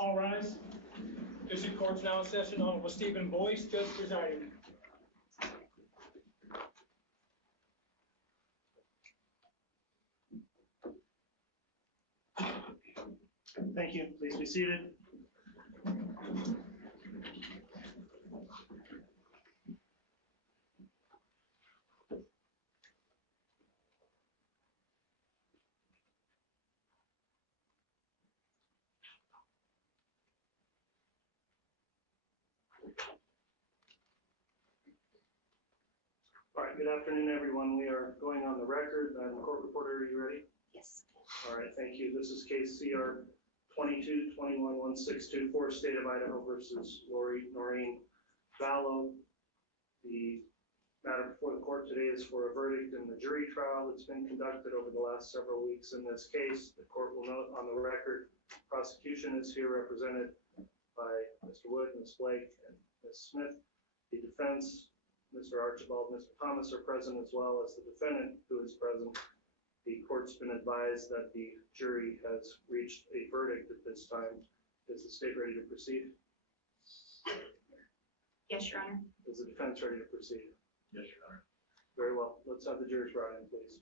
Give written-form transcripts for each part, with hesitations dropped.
All rise. District Court's now in session. Honorable Stephen Boyce, Judge presiding. Thank you. Please be seated. All right, good afternoon, everyone. We are going on the record. Court reporter, are you ready? Yes. All right, thank you. This is case CR 22-21-1624, State of Idaho versus Lori Noreen Vallow. The matter before the court today is for a verdict in the jury trial that's been conducted over the last several weeks in this case. The court will note on the record, prosecution is here represented by Mr. Wood, Ms. Blake, and Ms. Smith. The defense, Mr. Archibald, Mr. Thomas are present, as well as the defendant who is present. The court's been advised that the jury has reached a verdict at this time. Is the state ready to proceed? Yes, Your Honor. Is the defense ready to proceed? Yes, Your Honor. Very well. Let's have the jurors brought in, please.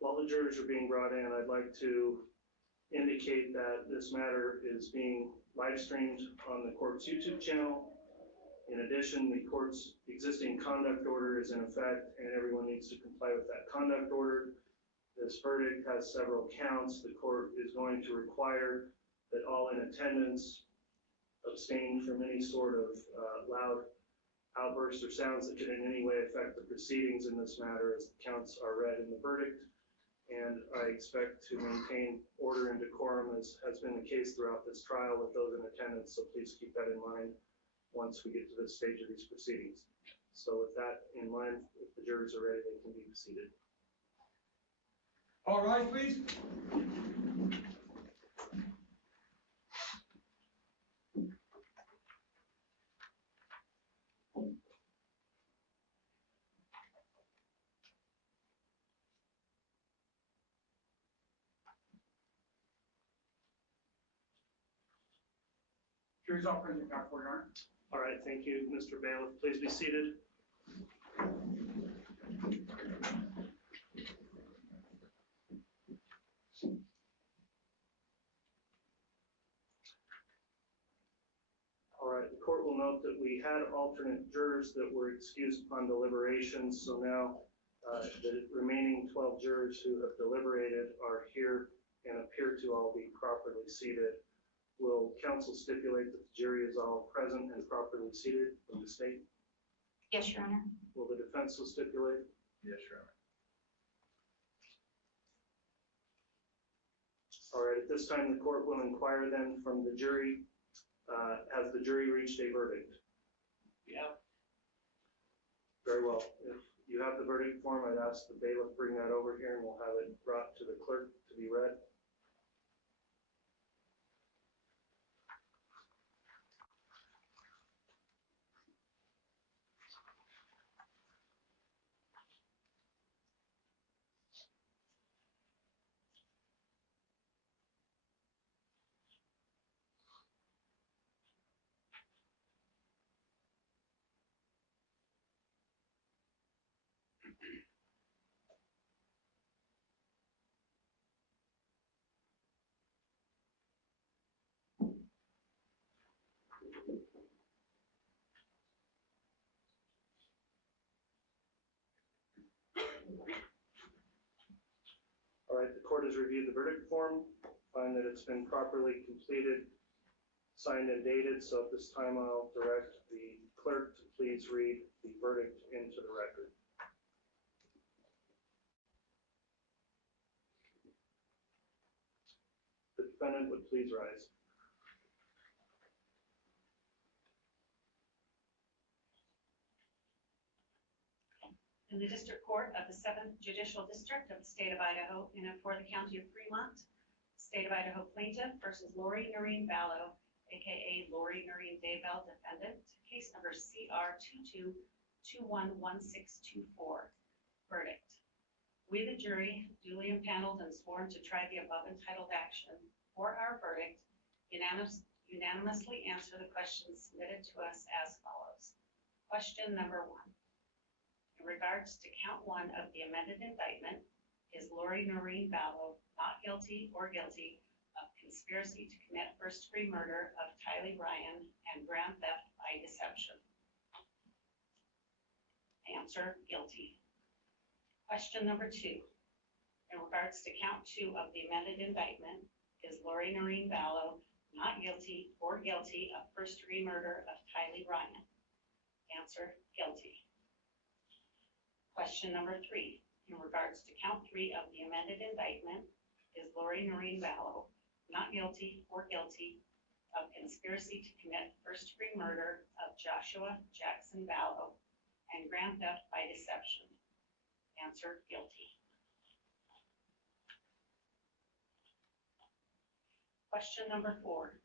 While the jurors are being brought in, I'd like to indicate that this matter is being live streamed on the court's YouTube channel. In addition, the court's existing conduct order is in effect, and everyone needs to comply with that conduct order. This verdict has several counts. The court is going to require that all in attendance abstain from any sort of loud outbursts or sounds that could in any way affect the proceedings in this matter as the counts are read in the verdict. And I expect to maintain order and decorum, as has been the case throughout this trial with those in attendance, so please keep that in mind once we get to this stage of these proceedings. So with that in mind, if the jurors are ready, they can be seated. All rise, please. Jury's all present, Your Honor. All right, thank you, Mr. Bailiff. Please be seated. All right, the court will note that we had alternate jurors that were excused upon deliberations, so now the remaining 12 jurors who have deliberated are here and appear to all be properly seated. Will counsel stipulate that the jury is all present and properly seated from the state? Yes, Your Honor. Will the defense will stipulate? Yes, Your Honor. All right, at this time, the court will inquire then from the jury. Has the jury reached a verdict? Yeah. Very well. If you have the verdict form, I'd ask the bailiff bring that over here and we'll have it brought to the clerk to be read. All right, the court has reviewed the verdict form, find that it's been properly completed, signed and dated, so at this time I'll direct the clerk to please read the verdict into the record. The defendant would please rise. In the District Court of the 7th Judicial District of the State of Idaho, and for the County of Fremont, State of Idaho plaintiff versus Lori Noreen Vallow, aka Lori Noreen Daybell, defendant, case number CR 22211624. Verdict. We, the jury, duly impaneled and sworn to try the above entitled action for our verdict, unanimously answer the questions submitted to us as follows. Question number 1. In regards to count 1 of the amended indictment, is Lori Noreen Vallow not guilty or guilty of conspiracy to commit first-degree murder of Tylee Ryan and grand theft by deception? Answer, guilty. Question number 2. In regards to count 2 of the amended indictment, is Lori Noreen Vallow not guilty or guilty of first-degree murder of Tylee Ryan? Answer, guilty. Question number 3. In regards to count 3 of the amended indictment, is Lori Noreen Vallow not guilty or guilty of conspiracy to commit first-degree murder of Joshua Jackson Vallow and grand theft by deception? Answer, guilty. Question number 4.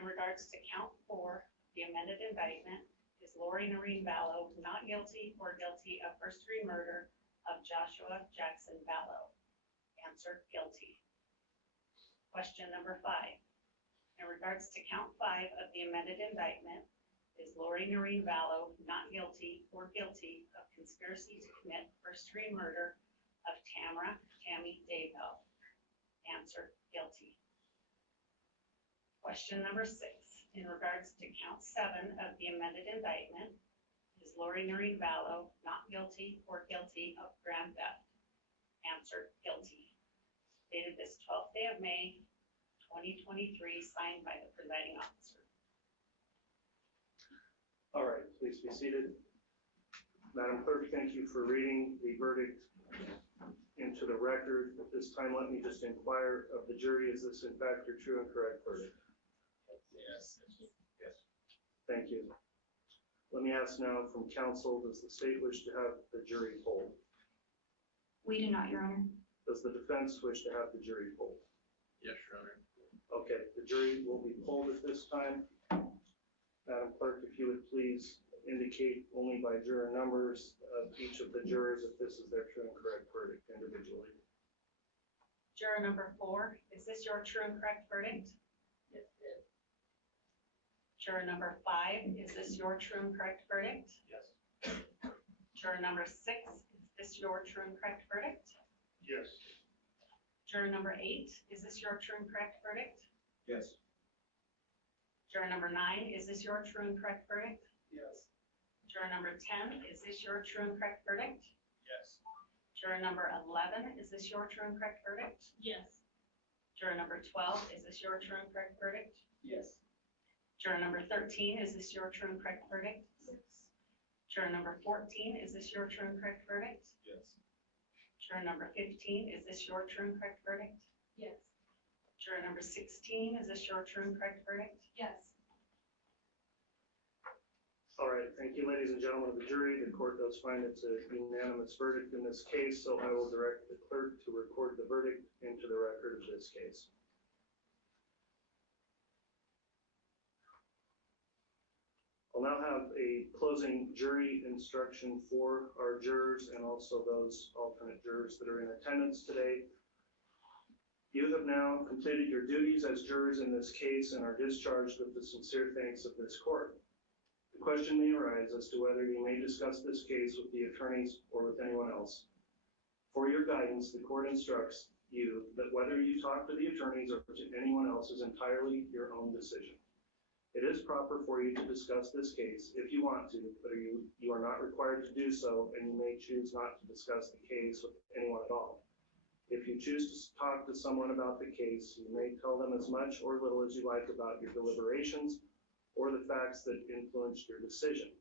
In regards to count 4, the amended indictment, is Lori Noreen Vallow not guilty or guilty of first-degree murder of Joshua Jackson Vallow? Answer, guilty. Question number 5. In regards to count 5 of the amended indictment, is Lori Noreen Vallow not guilty or guilty of conspiracy to commit first-degree murder of Tammy Daybell? Answer, guilty. Question number 6. In regards to count 7 of the amended indictment, is Lori Noreen Vallow not guilty or guilty of grand theft? Answer, guilty. Dated this 12th day of May, 2023, signed by the presiding officer. All right, please be seated. Madam Clerk, thank you for reading the verdict into the record. At this time, let me just inquire of the jury, is this in fact your true and correct verdict? Yes. Yes. Thank you. Let me ask now from counsel, does the state wish to have the jury polled? We do not, Your Honor. Does the defense wish to have the jury polled? Yes, Your Honor. Okay, the jury will be polled at this time. Madam Clerk, if you would please indicate only by juror numbers of each of the jurors if this is their true and correct verdict individually. Juror number 4, is this your true and correct verdict? Yes, it is. Juror number 5, is this your true and correct verdict? Yes. Juror number 6, is this your true and correct verdict? Yes. Juror number 8, is this your true and correct verdict? Yes. Juror number 9, is this your true and correct verdict? Yes. Juror number 10, is this your true and correct verdict? Yes. Juror number 11, is this your true and correct verdict? Yes. Juror number 12, is this your true and correct verdict? Yes. Juror number 13, is this your true and correct verdict? Yes. Juror number 14, is this your true and correct verdict? Yes. Juror number 15, is this your true and correct verdict? Yes. Juror number 16, is this your true and correct verdict? Yes. All right, thank you, ladies and gentlemen of the jury. The court does find it's a unanimous verdict in this case, so I will direct the clerk to record the verdict into the record of this case. I'll now have a closing jury instruction for our jurors and also those alternate jurors that are in attendance today. You have now completed your duties as jurors in this case and are discharged with the sincere thanks of this court. The question may arise as to whether you may discuss this case with the attorneys or with anyone else. For your guidance, the court instructs you that whether you talk to the attorneys or to anyone else is entirely your own decision. It is proper for you to discuss this case if you want to, but you are not required to do so, and you may choose not to discuss the case with anyone at all. If you choose to talk to someone about the case, you may tell them as much or little as you like about your deliberations or the facts that influenced your decision.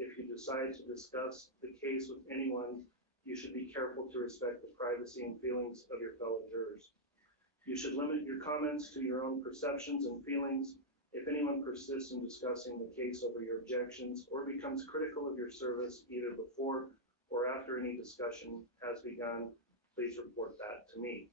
If you decide to discuss the case with anyone, you should be careful to respect the privacy and feelings of your fellow jurors. You should limit your comments to your own perceptions and feelings. If anyone persists in discussing the case over your objections or becomes critical of your service either before or after any discussion has begun, please report that to me.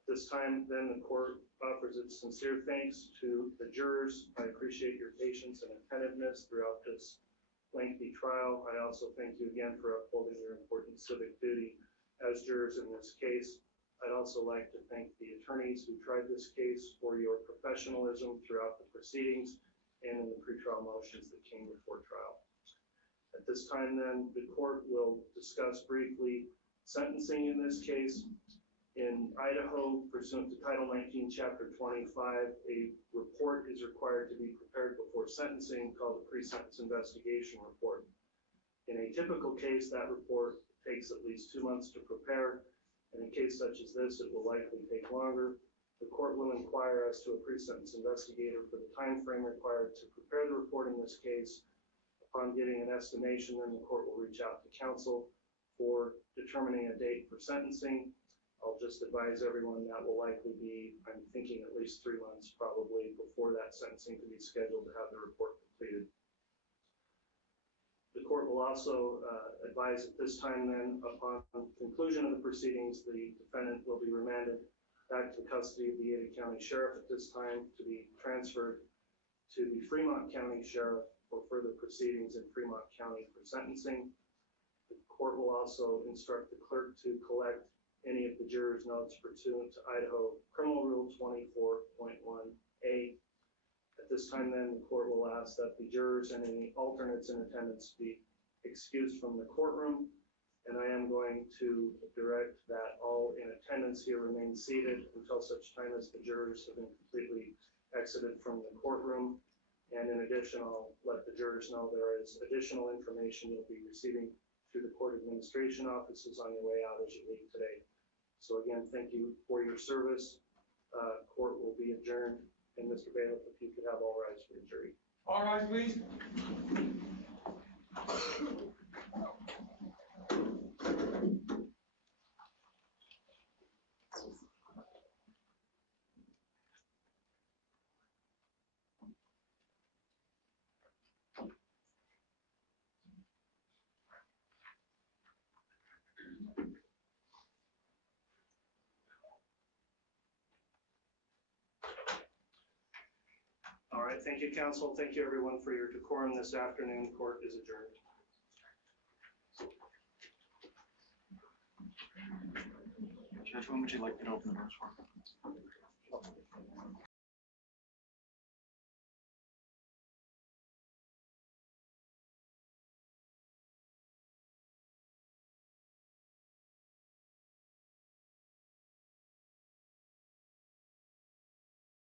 At this time, then, the court offers its sincere thanks to the jurors. I appreciate your patience and attentiveness throughout this lengthy trial. I also thank you again for upholding your important civic duty as jurors in this case. I'd also like to thank the attorneys who tried this case for your professionalism throughout the proceedings and in the pretrial motions that came before trial. At this time then, the court will discuss briefly sentencing in this case. In Idaho, pursuant to Title 19, Chapter 25, a report is required to be prepared before sentencing called a pre-sentence investigation report. In a typical case, that report takes at least 2 months to prepare. In a case such as this, it will likely take longer. The court will inquire as to a pre-sentence investigator for the time frame required to prepare the report in this case. Upon getting an estimation, then the court will reach out to counsel for determining a date for sentencing. I'll just advise everyone that will likely be, I'm thinking at least 3 months probably before that sentencing can be scheduled to have the report completed. The court will also advise at this time then, upon conclusion of the proceedings, the defendant will be remanded back to the custody of the Ada County Sheriff at this time to be transferred to the Fremont County Sheriff for further proceedings in Fremont County for sentencing. The court will also instruct the clerk to collect any of the jurors' notes pursuant to Idaho Criminal Rule 24.1A. At this time then, the court will ask that the jurors and any alternates in attendance be excused from the courtroom, and I am going to direct that all in attendance here remain seated until such time as the jurors have been completely exited from the courtroom. And in addition, I'll let the jurors know there is additional information you'll be receiving through the court administration offices on your way out as you leave today. So again, thank you for your service. Court will be adjourned. And Mr. Bailiff, if you could have all rise for the jury. All rise, please. All right, thank you, counsel. Thank you, everyone, for your decorum this afternoon. Court is adjourned. Judge, when would you like me to open the doors for?